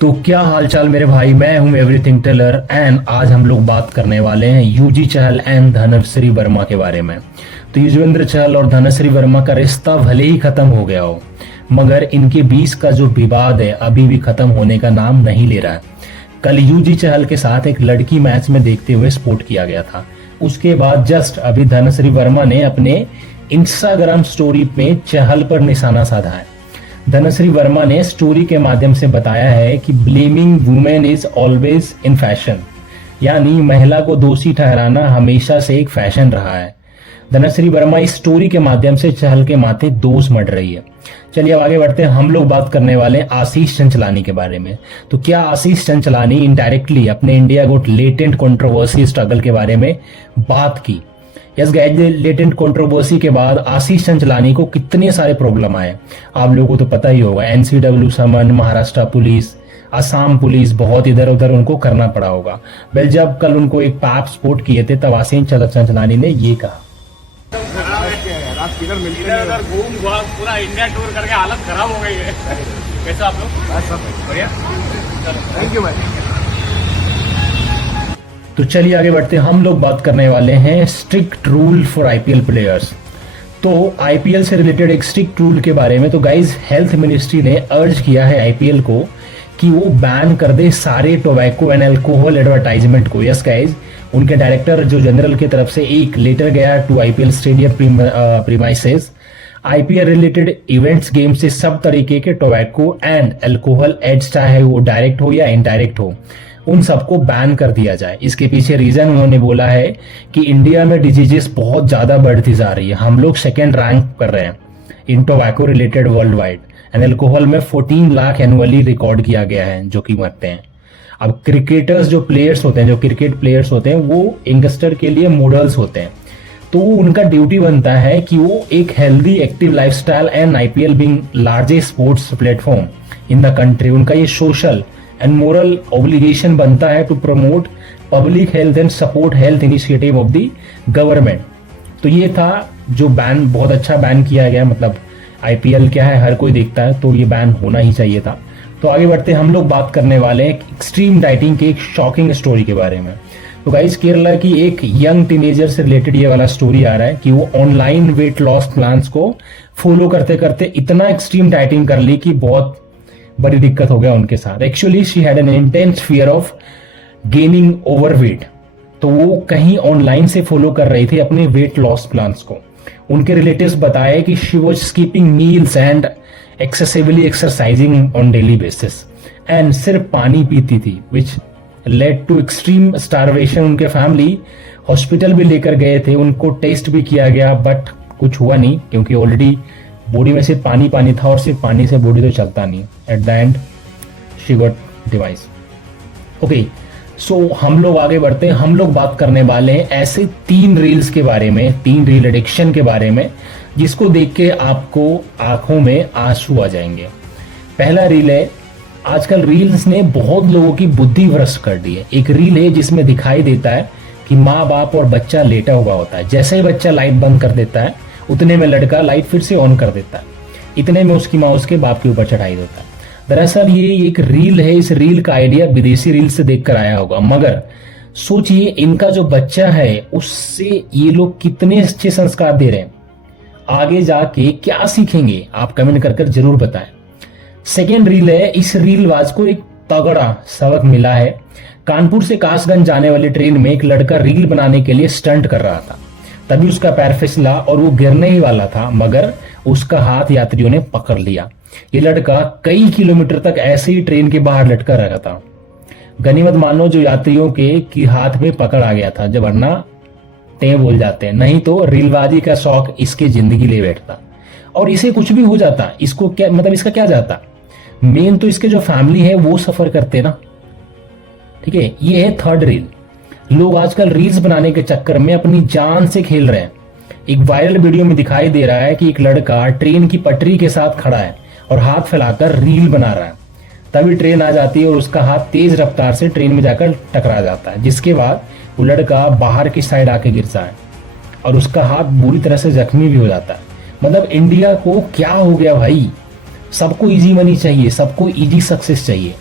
तो क्या हालचाल मेरे भाई, मैं हूं एवरीथिंग टेलर एंड आज हम लोग बात करने वाले हैं यूजी चहल एंड धनश्री वर्मा के बारे में। तो युजवेंद्र चहल और धनश्री वर्मा का रिश्ता भले ही खत्म हो गया हो, मगर इनके बीच का जो विवाद है अभी भी खत्म होने का नाम नहीं ले रहा है। कल यूजी चहल के साथ एक लड़की मैच में देखते हुए स्पॉट किया गया था। उसके बाद जस्ट अभी धनश्री वर्मा ने अपने इंस्टाग्राम स्टोरी में चहल पर निशाना साधा है। धनश्री वर्मा ने स्टोरी के माध्यम से बताया है कि blaming women is always in fashion, यानी महिला को दोषी ठहराना हमेशा से एक फैशन रहा है। धनश्री वर्मा इस स्टोरी के माध्यम से चहल के माथे दोष मढ़ रही है। चलिए अब आगे बढ़ते हैं। हम लोग बात करने वाले हैं आशीष चंचलानी के बारे में। तो क्या आशीष चंचलानी इनडायरेक्टली अपने India got latent controversy struggle के बारे में बात की? यस गाइस, लेटेंट कंट्रोवर्सी के बाद आशीष चंचलानी को कितने सारे प्रॉब्लम आए आप लोगों को तो पता ही होगा। एनसीडब्ल्यू समन, महाराष्ट्र पुलिस, असम पुलिस, बहुत इधर उधर उनको करना पड़ा होगा। वेल, जब कल उनको एक पैप स्पोर्ट किए थे तब आशीष चंचलानी ने ये कहा, इधर घूम पूरा इंडिया टूर करके हालत खराब हो गई है। कैसा आप लोग? सब बढ़िया, थैंक यू भाई। तो चलिए आगे बढ़ते हैं। हम लोग बात करने वाले हैं strict rule for IPL players. तो आईपीएल से रिलेटेड एक स्ट्रिक्ट रूल के बारे में तो गाइज हेल्थ मिनिस्ट्री ने अर्ज किया है आईपीएल को कि वो बैन कर दे सारे टोबैको एंड अल्कोहल एडवर्टाइजमेंट को। यस गाइज, उनके डायरेक्टर जो जनरल की तरफ से एक लेटर गया to IPL stadium premises, IPL related events game से सब तरीके के टोबैको एंड अल्कोहल एड्स, चाहे वो डायरेक्ट हो या इनडायरेक्ट हो, उन सबको बैन कर दिया जाए। इसके पीछे रीजन उन्होंने बोला है कि इंडिया में डिजीजेस बहुत ज्यादा बढ़ती जा रही है। हम लोग सेकेंड रैंक कर रहे हैं in tobacco related world wide, and alcohol में 14 लाख एनुअली रिकॉर्ड किया गया है जो कि मरते हैं। अब क्रिकेटर्स जो प्लेयर्स होते हैं, जो क्रिकेट प्लेयर्स होते हैं, वो यंगस्टर के लिए मॉडल्स होते हैं। तो उनका ड्यूटी बनता है कि वो एक healthy active lifestyle and IPL being largest sports platform in the country, उनका ये सोशल एंड मोरल ऑब्लिगेशन बनता है to promote public health and support health initiative of the government. तो ये था जो बैन, बहुत अच्छा बैन किया गया। मतलब आईपीएल क्या है, हर कोई देखता है, तो ये बैन होना ही चाहिए था। तो आगे बढ़ते हम लोग बात करने वाले हैं एक्सट्रीम डाइटिंग के एक शॉकिंग स्टोरी के बारे में। तो गाइस, केरला की एक यंग टीनेजर से रिलेटेड ये वाला स्टोरी आ रहा है कि वो ऑनलाइन वेट लॉस प्लान्स को फॉलो करते करते इतना एक्सट्रीम डाइटिंग कर ली कि बहुत बड़ी दिक्कत हो गया उनके साथ। Actually she had an intense fear of gaining overweight. तो वो कहीं ऑनलाइन से फॉलो कर रही थी अपने वेट लॉस प्लान्स को। उनके रिलेटिव्स बताए कि she was skipping meals and excessively exercising on daily basis and सिर्फ पानी पीती थी, which led to extreme starvation. उनके फैमिली हॉस्पिटल भी लेकर गए थे, उनको टेस्ट भी किया गया, बट कुछ हुआ नहीं क्योंकि ऑलरेडी बॉडी में सिर्फ पानी पानी था और सिर्फ पानी से बॉडी तो चलता नहीं। At the end she got device. Okay, so हम लोग आगे बढ़ते हैं। हम लोग बात करने वाले हैं ऐसे 3 रील्स के बारे में, 3 रील एडिक्शन के बारे में, जिसको देख के आपको आंखों में आंसू आ जाएंगे। पहला रील है, आजकल रील्स ने बहुत लोगों की बुद्धि भ्रष्ट कर दी है। एक रील है जिसमें दिखाई देता है कि माँ बाप और बच्चा लेटा हुआ होता है। जैसे ही बच्चा लाइट बंद कर देता है उतने में लड़का लाइट फिर से ऑन कर देता है, इतने में उसकी माँ उसके बाप के ऊपर चढ़ाई देता है। दरअसल ये एक रील है। इस रील का आइडिया विदेशी रील से देखकर आया होगा, मगर सोचिए इनका जो बच्चा है उससे ये लोग कितने अच्छे संस्कार दे रहे हैं। आगे जाके क्या सीखेंगे आप कमेंट कर कर जरूर बताएं। सेकेंड रील है, इस रीलबाज को एक तगड़ा सबक मिला है। कानपुर से कासगंज जाने वाली ट्रेन में एक लड़का रील बनाने के लिए स्टंट कर रहा था, तभी उसका पैर फिसला और वो गिरने ही वाला था, मगर उसका हाथ यात्रियों ने पकड़ लिया। ये लड़का कई किलोमीटर तक ऐसे ही ट्रेन के बाहर लटका रहा था। गनीमत मानो जो यात्रियों के हाथ में पकड़ आ गया था, जब वरना ते बोल जाते हैं, नहीं तो रीलबाजी का शौक इसके जिंदगी ले बैठता और इसे कुछ भी हो जाता। इसको क्या मतलब, इसका क्या जाता, मेन तो इसके जो फैमिली है वो सफर करते ना। ठीक है, ये है थर्ड रील। लोग आजकल रील्स बनाने के चक्कर में अपनी जान से खेल रहे हैं। एक वायरल वीडियो में दिखाई दे रहा है कि एक लड़का ट्रेन की पटरी के साथ खड़ा है और हाथ फैलाकर रील बना रहा है। तभी ट्रेन आ जाती है और उसका हाथ तेज रफ्तार से ट्रेन में जाकर टकरा जाता है, जिसके बाद वो लड़का बाहर की साइड आके गिरता है और उसका हाथ बुरी तरह से जख्मी भी हो जाता है। मतलब इंडिया को क्या हो गया भाई, सबको इजी मनी चाहिए, सबको इजी सक्सेस चाहिए।